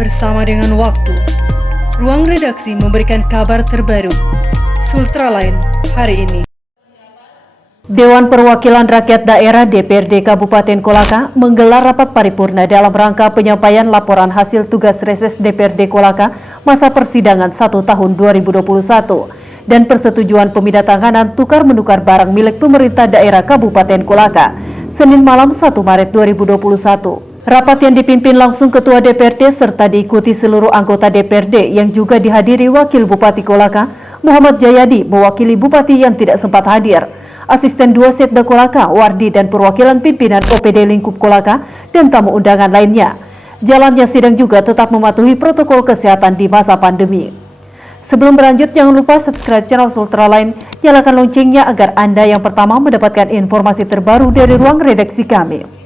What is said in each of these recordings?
bersama dengan waktu. Ruang redaksi memberikan kabar terbaru. Sultraline hari ini. Dewan Perwakilan Rakyat Daerah DPRD Kabupaten Kolaka menggelar rapat paripurna dalam rangka penyampaian laporan hasil tugas reses DPRD Kolaka masa persidangan 1 tahun 2021 dan persetujuan pemindahan tukar-menukar barang milik pemerintah daerah Kabupaten Kolaka, Senin malam 1 Maret 2021. Rapat yang dipimpin langsung Ketua DPRD serta diikuti seluruh anggota DPRD yang juga dihadiri Wakil Bupati Kolaka, Muhammad Jayadi mewakili Bupati yang tidak sempat hadir, Asisten 2 Setda Kolaka, Wardi dan perwakilan pimpinan OPD Lingkup Kolaka dan tamu undangan lainnya. Jalannya sidang juga tetap mematuhi protokol kesehatan di masa pandemi. Sebelum berlanjut, jangan lupa subscribe channel Sultraline, nyalakan loncengnya agar Anda yang pertama mendapatkan informasi terbaru dari ruang redaksi kami.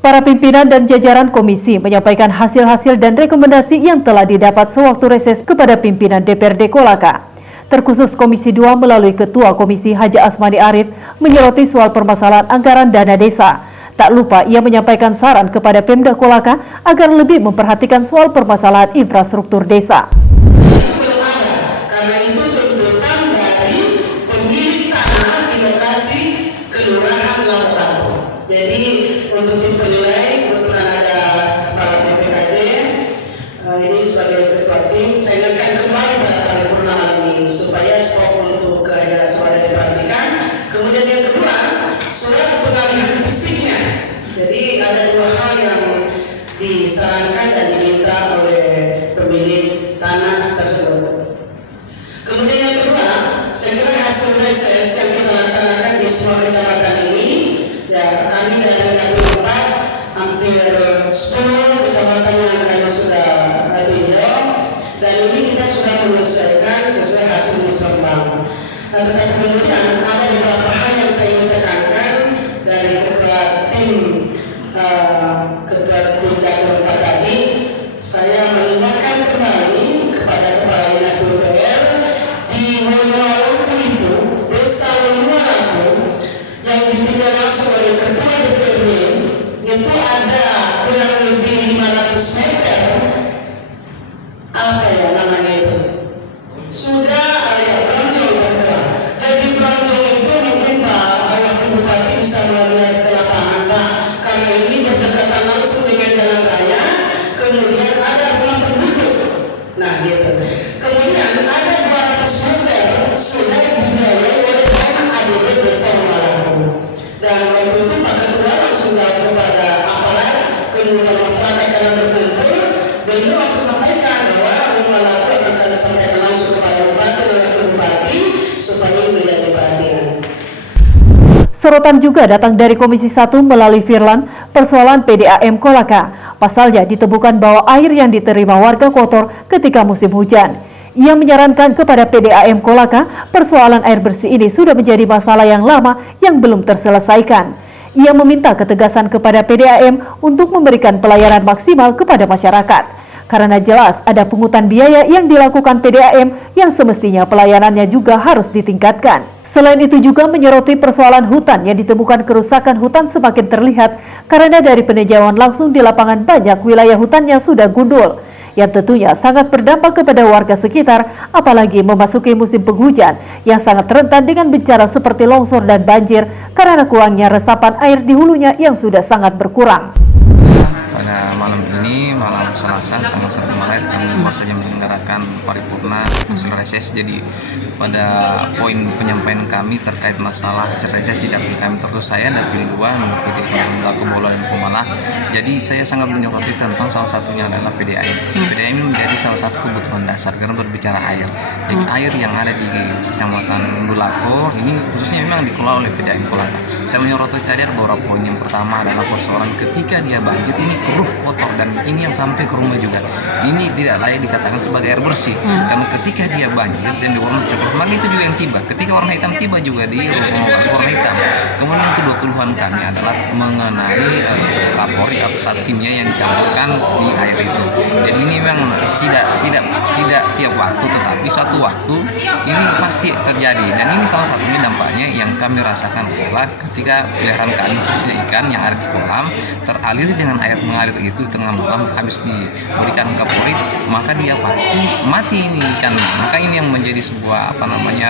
Para pimpinan dan jajaran komisi menyampaikan hasil-hasil dan rekomendasi yang telah didapat sewaktu reses kepada pimpinan DPRD Kolaka. Terkhusus Komisi 2 melalui Ketua Komisi Haja Asmani Arif menyoroti soal permasalahan anggaran dana desa. Tak lupa ia menyampaikan saran kepada Pemda Kolaka agar lebih memperhatikan soal permasalahan infrastruktur desa. Karena itu tuntutan dari pemilik tanah di lokasi kelurahan Lampung. Jadi untuk tim penilai kebetulan ada kepala BPKD, ini sebagai ketua tim, saya ingatkan kembali pada paripurna ini supaya skop untuk suara diperhatikan. Kemudian yang kedua, surat pengalihan fisiknya. Jadi ada dua hal yang disarankan dan diminta oleh pemilik tanah tersebut. Kemudian yang kedua, segera hasil reses yang kita laksanakan di semua kecamatan ini, ya kami dari Dapil 4 hampir 10 kecamatan yang kami sudah tinjau, dan ini kita sudah menyesuaikan sesuai hasil musrembang. Tetapi kemudian ada beberapa hal yang saya ingin tekankan dari ketua tim Dapil 4 tadi. Saya mengingatkan kembali kepada Kepala Dinas PUPR di Wonolaku itu, desa Wonolaku yang ditinjau langsung oleh Ketua DPRD itu ada kurang lebih 500 meter apa ya namanya itu sudah ya bronjong Pak. Jadi bronjong itu mungkin Pak Wakil Bupati bisa melihat ke lapangan Pak, karena ini berdekatan langsung dengan jalan raya, kemudian ada rumah penduduk. Nah gitu. Kemudian ada 200 meter sudah dibiayai oleh anak ADB desa Wonolaku. Dan waktu itu Pak Ketua langsung jawab kepada aparat, kemudian masyarakat yang berkumpul, beliau langsung sampaikan bahwa Wonolaku akan kami sampaikan langsung kepada Bupati dan Wakil Bupati supaya menjadi perhatian. Sorotan juga datang dari Komisi 1 melalui Firlan persoalan PDAM Kolaka. Pasalnya ditemukan bahwa air yang diterima warga kotor ketika musim hujan. Ia menyarankan kepada PDAM Kolaka persoalan air bersih ini sudah menjadi masalah yang lama yang belum terselesaikan. Ia meminta ketegasan kepada PDAM untuk memberikan pelayanan maksimal kepada masyarakat. Karena jelas ada pungutan biaya yang dilakukan PDAM yang semestinya pelayanannya juga harus ditingkatkan. Selain itu juga menyoroti persoalan hutan yang ditemukan kerusakan hutan semakin terlihat karena dari peninjauan langsung di lapangan banyak wilayah hutannya sudah gundul, yang tentunya sangat berdampak kepada warga sekitar, apalagi memasuki musim penghujan yang sangat rentan dengan bencana seperti longsor dan banjir karena kurangnya resapan air di hulunya yang sudah sangat berkurang. Pada malam ini, malam Selasa tanggal 1 Maret, kami baru saja menyelenggarakan paripurna hasil reses. Jadi pada poin penyampaian kami terkait masalah hasil reses di dapil kami, terus saya dapil 2 mengikuti Laku Bola dan Pemala. Jadi saya sangat menyoroti tentang salah satunya adalah PDAM. PDAM ini menjadi salah satu kebutuhan dasar karena berbicara air. Jadi air yang ada di Kecamatan Bulako ini khususnya memang dikelola oleh PDAM Kolaka. Saya menyoroti tadi ada beberapa poin. Yang pertama adalah persoalan ketika dia banjir ini keruh kotor, dan ini yang sampai ke rumah juga. Ini tidak layak dikatakan sebagai air bersih karena ketika dia banjir dan diwarna coklat, maka itu juga yang tiba. Ketika warna hitam tiba juga di warna hitam. Kemudian yang kedua keluhan kami adalah mengenai kapori atau zat kimia yang dicampurkan di air itu. Jadi ini memang tidak tiap waktu, tetapi suatu waktu ini pasti terjadi, dan ini salah satunya dampaknya yang kami rasakan adalah ketika peliharaan kami khususnya ikan yang ada di kolam teralir dengan air mengalir itu di tengah malam. malam habis diberikan Kapolri, maka dia pasti mati ini kan. Maka ini yang menjadi sebuah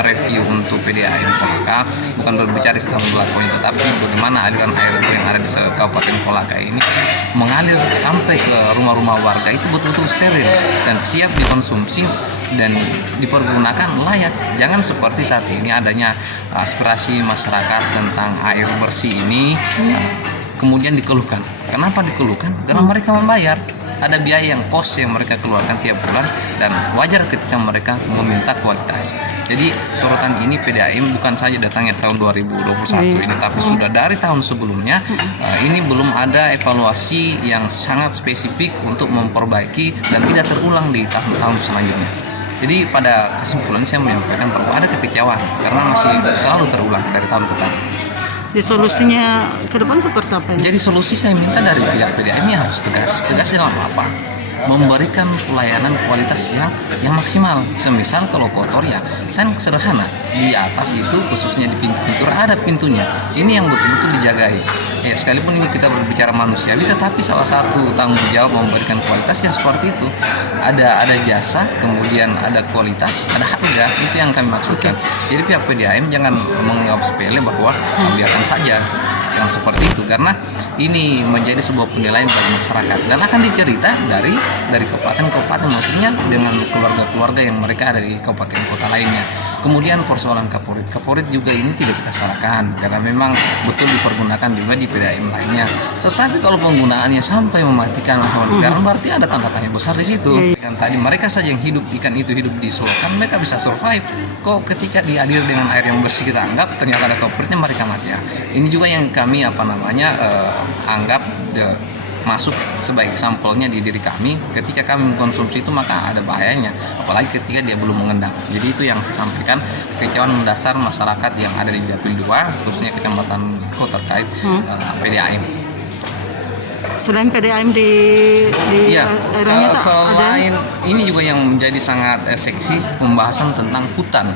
review untuk PDAM Kolaka, bukan berbicara tentang pelakunya, tetapi bagaimana aliran air yang ada di Kabupaten Kolaka ini mengalir sampai ke rumah-rumah warga itu betul-betul steril dan siap dikonsumsi dan dipergunakan layak. Jangan seperti saat ini adanya aspirasi masyarakat tentang air bersih ini kemudian dikeluhkan. Kenapa dikeluhkan? Karena mereka membayar. Ada biaya yang mereka keluarkan tiap bulan dan wajar ketika mereka meminta kualitas. Jadi sorotan ini PDAM bukan saja datangnya tahun 2021 ini, tapi sudah dari tahun sebelumnya. Ini belum ada evaluasi yang sangat spesifik untuk memperbaiki dan tidak terulang di tahun-tahun selanjutnya. Jadi pada kesimpulan saya menyampaikan bahwa ada kekecewaan karena masih selalu terulang dari tahun ke tahun. Di solusinya ke depan seperti apa? Jadi solusi saya minta dari pihak PDAM ini harus tegas dalam apa? Memberikan pelayanan kualitas yang maksimal. Semisal kalau kotor ya, kan sederhana. Di atas itu khususnya di pintu ada pintunya. Ini yang betul-betul dijagai. Ya sekalipun ini kita berbicara manusiawi, tetapi salah satu tanggung jawab memberikan kualitas ya seperti itu. Ada jasa, kemudian ada kualitas, ada harga. Itu yang kami maksudkan. Jadi pihak PDAM jangan menganggap sepele bahwa biarkan saja. Yang seperti itu, karena ini menjadi sebuah penilaian bagi masyarakat dan akan dicerita dari kabupaten-kabupaten, maksudnya dengan keluarga-keluarga yang mereka ada di kabupaten kota lainnya. Kemudian persoalan Kapolri juga ini tidak kita salahkan karena memang betul dipergunakan juga di PDAM lainnya. Tetapi kalau penggunaannya sampai mematikan hewan peliharaan, berarti ada tanda tanya besar di situ. Dan tadi mereka saja yang hidup ikan itu hidup di selokan, mereka bisa survive. Kok ketika dialir dengan air yang bersih kita anggap ternyata ada Kapolrinya, mereka mati ya. Ini juga yang kami anggap masuk sebagai sampelnya di diri kami. Ketika kami mengkonsumsi itu maka ada bahayanya, apalagi ketika dia belum mengendap. Jadi itu yang saya sampaikan, kekecewaan mendasar masyarakat yang ada di Dapil 2 khususnya Kecamatan Liko terkait PDAM. Selain PDAM di daerahnya selain ini juga yang menjadi sangat seksi pembahasan tentang hutan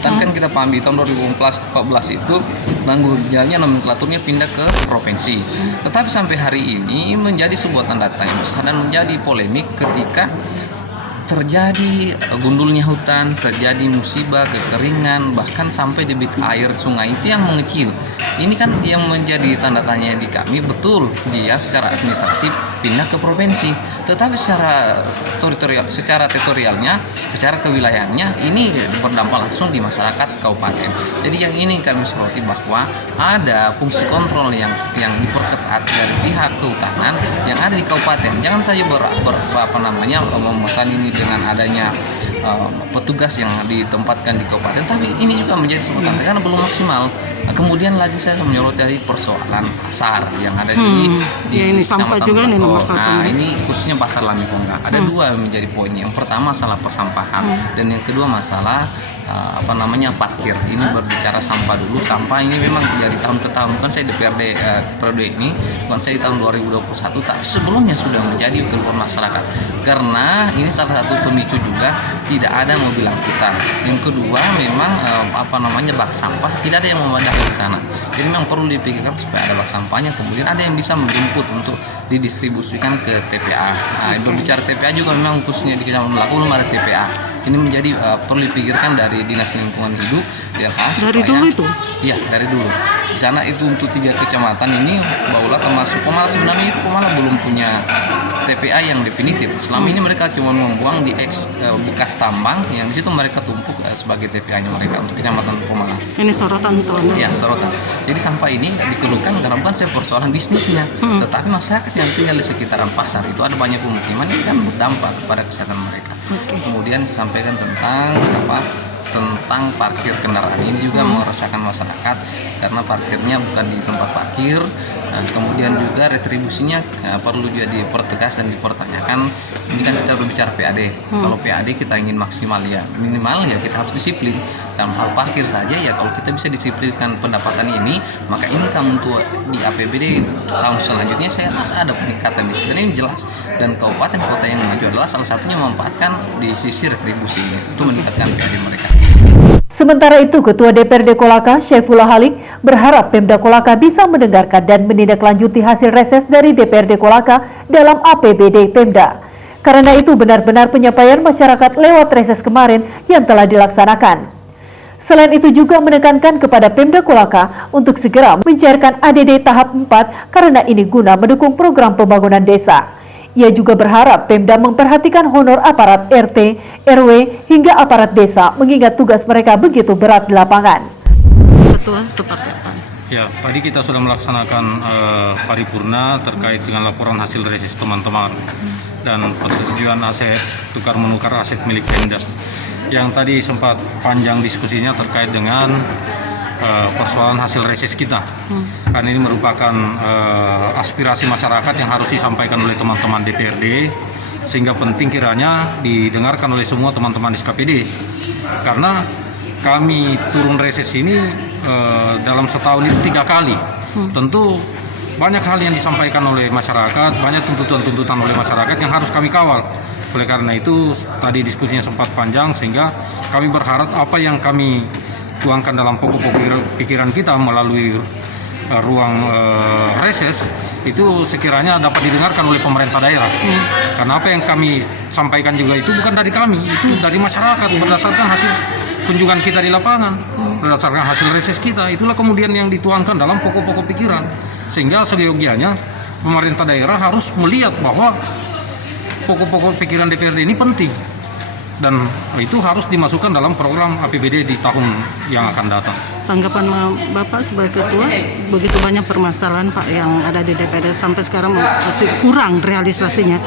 kan kita paham di tahun 2014 itu tanggung jawabnya nomenklaturnya pindah ke provinsi. Tetapi sampai hari ini menjadi sebuah tanda tanya besar dan menjadi polemik ketika terjadi gundulnya hutan, terjadi musibah, kekeringan, bahkan sampai debit air sungai itu yang mengecil. Ini kan yang menjadi tanda tanya di kami, betul dia secara administratif pindah ke provinsi, tetapi secara teritorialnya, secara kewilayahannya ini berdampak langsung di masyarakat kabupaten. Jadi yang ini kami soroti bahwa ada fungsi kontrol yang diperketat dari pihak kehutanan yang ada di kabupaten. Jangan saja memesan ini dengan adanya petugas yang ditempatkan di kabupaten, tapi ini juga menjadi sebuah tanda karena belum maksimal. Kemudian lagi saya menyoroti dari persoalan pasar yang ada di ini sampah juga nih nomor satu. Nah ini khususnya pasar Lamikongga. Ada dua menjadi poin. Yang pertama masalah persampahan dan yang kedua masalah parkir. Ini berbicara sampah dulu. Sampah ini memang dari tahun ke tahun, bukan saya DPRD periode ini, bukan saya di tahun 2021, tapi sebelumnya sudah menjadi keluhan masyarakat. Karena ini salah satu pemicu juga tidak ada mobil angkutan. Yang kedua memang bak sampah tidak ada yang memandangkan ke sana. Jadi memang perlu dipikirkan supaya ada bak sampahnya, kemudian ada yang bisa menjemput untuk didistribusikan ke TPA. Nah, berbicara TPA juga memang khususnya di Kecamatan Laku belum ada TPA. Ini menjadi perlu dipikirkan dari Dinas Lingkungan Hidup dari dulu itu? Iya, dari dulu. Di sana itu untuk 3 kecamatan ini, Baula termasuk Pemala, sebenarnya itu Pemala belum punya TPA yang definitif. Selama ini mereka cuma membuang di bekas tambang yang di situ mereka tumpuk sebagai TPA-nya mereka untuk Kecamatan Pemala. Ini sorotan tahun. Iya, sorotan. Jadi sampah ini dikeluhkan karena bukan saya persoalan bisnisnya, tetapi masyarakat yang tinggal di sekitaran pasar itu ada banyak pemukiman yang kan berdampak kepada kesehatan mereka. Kemudian disampaikan tentang parkir kendaraan, ini juga meresahkan masyarakat karena parkirnya bukan di tempat parkir. Nah, kemudian juga retribusinya perlu juga dipertegas dan dipertanyakan. Ini kan kita berbicara PAD. Kalau PAD kita ingin maksimal ya minimal ya kita harus disiplin. Dalam hal parkir saja ya kalau kita bisa disiplinkan pendapatan ini, maka income untuk di APBD tahun selanjutnya saya rasa ada peningkatan di situ. Dan ini jelas. Dan kabupaten kota yang maju adalah salah satunya memanfaatkan di sisi retribusi ini untuk meningkatkan PAD mereka. Sementara itu, Ketua DPRD Kolaka, Syaifullah Halik, berharap Pemda Kolaka bisa mendengarkan dan menindaklanjuti hasil reses dari DPRD Kolaka dalam APBD Pemda. Karena itu benar-benar penyampaian masyarakat lewat reses kemarin yang telah dilaksanakan. Selain itu juga menekankan kepada Pemda Kolaka untuk segera mencairkan ADD tahap 4 karena ini guna mendukung program pembangunan desa. Ia juga berharap Pemda memperhatikan honor aparat RT, RW, hingga aparat desa mengingat tugas mereka begitu berat di lapangan. Ketua seperti apa? Ya, tadi kita sudah melaksanakan paripurna terkait dengan laporan hasil reses teman-teman dan persetujuan aset tukar menukar aset milik Pemda. Yang tadi sempat panjang diskusinya terkait dengan persoalan hasil reses kita. Karena ini merupakan aspirasi masyarakat yang harus disampaikan oleh teman-teman DPRD, sehingga penting kiranya didengarkan oleh semua teman-teman SKPD. Karena kami turun reses ini dalam setahun itu 3 kali. Tentu banyak hal yang disampaikan oleh masyarakat, banyak tuntutan-tuntutan oleh masyarakat yang harus kami kawal. Oleh karena itu tadi diskusinya sempat panjang, sehingga kami berharap apa yang kami tuangkan dalam pokok-pokok pikiran kita melalui ruang reses itu sekiranya dapat didengarkan oleh pemerintah daerah. Karena apa yang kami sampaikan juga itu bukan dari kami, itu dari masyarakat berdasarkan hasil kunjungan kita di lapangan, berdasarkan hasil reses kita. Itulah kemudian yang dituangkan dalam pokok-pokok pikiran, sehingga seyogianya pemerintah daerah harus melihat bahwa pokok-pokok pikiran DPRD ini penting. Dan itu harus dimasukkan dalam program APBD di tahun yang akan datang. Tanggapan Bapak sebagai Ketua, begitu banyak permasalahan Pak yang ada di DPRD sampai sekarang masih kurang realisasinya.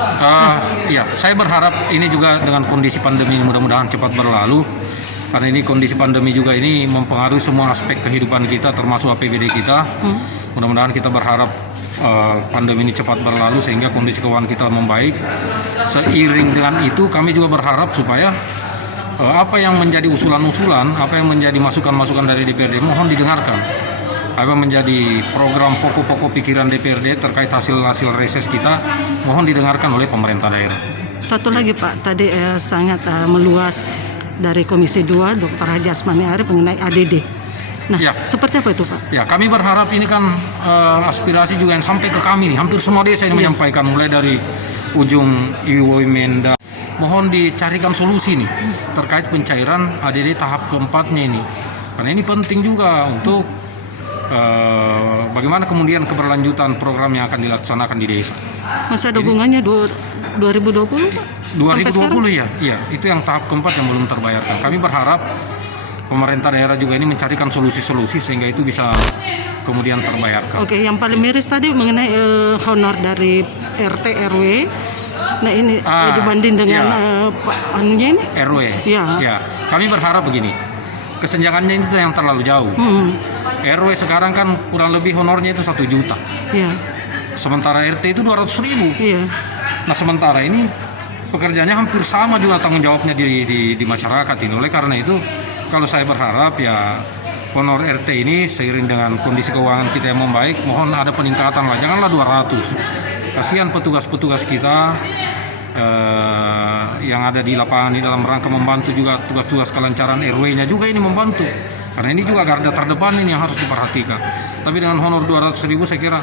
Ya, saya berharap ini juga dengan kondisi pandemi mudah-mudahan cepat berlalu. Karena ini kondisi pandemi juga ini mempengaruhi semua aspek kehidupan kita termasuk APBD kita. Mudah-mudahan kita berharap pandemi ini cepat berlalu sehingga kondisi keuangan kita membaik. Seiring dengan itu kami juga berharap supaya apa yang menjadi usulan-usulan, apa yang menjadi masukan-masukan dari DPRD mohon didengarkan. Apa yang menjadi program pokok-pokok pikiran DPRD terkait hasil-hasil reses kita mohon didengarkan oleh pemerintah daerah. Satu lagi Pak, tadi sangat meluas dari Komisi 2 Dr. Haji Asmani Arif mengenai ADD. Nah, ya. Seperti apa itu Pak? Ya, kami berharap ini kan aspirasi juga yang sampai ke kami nih. Hampir semua desa ini menyampaikan mulai dari ujung IWOI Menda. Mohon dicarikan solusi nih terkait pencairan ADD tahap keempatnya ini. Karena ini penting juga untuk bagaimana kemudian keberlanjutan program yang akan dilaksanakan di desa. Masih ada hubungannya 2020 Pak? 2020 ya, iya. Itu yang tahap keempat yang belum terbayarkan. Kami berharap pemerintah daerah juga ini mencarikan solusi-solusi sehingga itu bisa kemudian terbayarkan. Oke, yang paling miris tadi mengenai honor dari RT RW. Nah ini dibanding dengan anunya ini RW. Ya, kami berharap begini. Kesenjangannya itu yang terlalu jauh. RW sekarang kan kurang lebih honornya itu 1 juta. Ya. Sementara RT itu 200.000. Iya. Nah sementara ini pekerjaannya hampir sama juga tanggung jawabnya di masyarakat ini. Oleh karena itu kalau saya berharap ya honor RT ini seiring dengan kondisi keuangan kita yang membaik, mohon ada peningkatan lah, janganlah 200. Kasihan petugas-petugas kita yang ada di lapangan di dalam rangka membantu juga tugas-tugas kelancaran RW-nya juga ini membantu. Karena ini juga garda terdepan ini yang harus diperhatikan. Tapi dengan honor 200.000 saya kira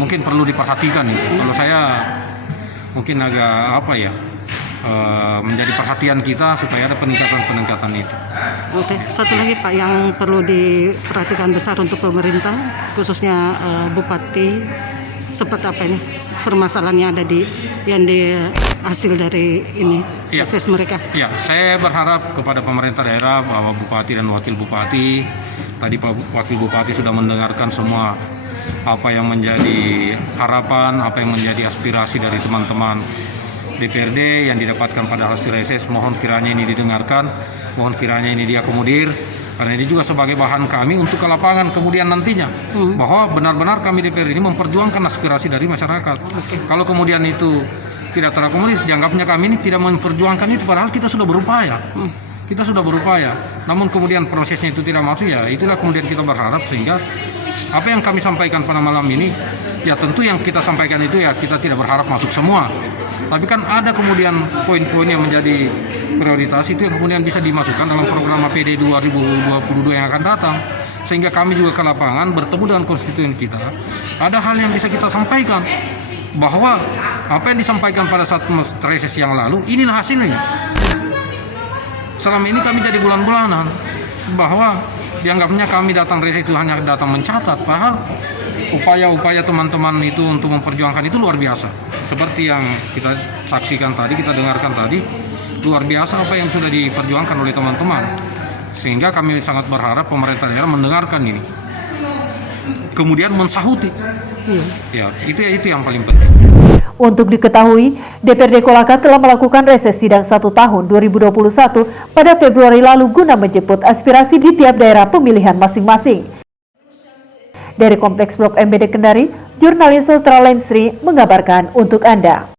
mungkin perlu diperhatikan nih. Kalau saya mungkin agak menjadi perhatian kita supaya ada peningkatan itu. Oke, satu lagi Pak yang perlu diperhatikan besar untuk pemerintah, khususnya Bupati, seperti apa ini permasalahan yang ada yang hasil dari ini proses mereka. Ya, saya berharap kepada pemerintah daerah bahwa Bupati dan Wakil Bupati, tadi Pak Wakil Bupati sudah mendengarkan semua apa yang menjadi harapan, apa yang menjadi aspirasi dari teman-teman DPRD yang didapatkan pada hasil reses. Mohon kiranya ini didengarkan, mohon kiranya ini diakomodir, karena ini juga sebagai bahan kami untuk ke lapangan kemudian nantinya, bahwa benar-benar kami DPRD ini memperjuangkan aspirasi dari masyarakat. Kalau kemudian itu tidak terakomodir, dianggapnya kami ini tidak memperjuangkan itu, padahal kita sudah berupaya. Kita sudah berupaya, namun kemudian prosesnya itu tidak masuk, ya itulah kemudian kita berharap sehingga apa yang kami sampaikan pada malam ini, ya tentu yang kita sampaikan itu ya kita tidak berharap masuk semua. Tapi kan ada kemudian poin-poin yang menjadi prioritas itu yang kemudian bisa dimasukkan dalam program APD 2022 yang akan datang. Sehingga kami juga ke lapangan bertemu dengan konstituen kita. Ada hal yang bisa kita sampaikan bahwa apa yang disampaikan pada saat reses yang lalu, inilah hasilnya. Selama ini kami jadi bulan-bulanan bahwa dianggapnya kami datang reses itu hanya datang mencatat, padahal upaya-upaya teman-teman itu untuk memperjuangkan itu luar biasa. Seperti yang kita saksikan tadi, kita dengarkan tadi, luar biasa apa yang sudah diperjuangkan oleh teman-teman. Sehingga kami sangat berharap pemerintah daerah mendengarkan ini, kemudian mensahuti. Ya, itu yang paling penting. Untuk diketahui, DPRD Kolaka telah melakukan reses sidang 1 tahun 2021 pada Februari lalu guna menjemput aspirasi di tiap daerah pemilihan masing-masing. Dari Kompleks Blok MBD Kendari, jurnalis Sultra Lensri mengabarkan untuk Anda.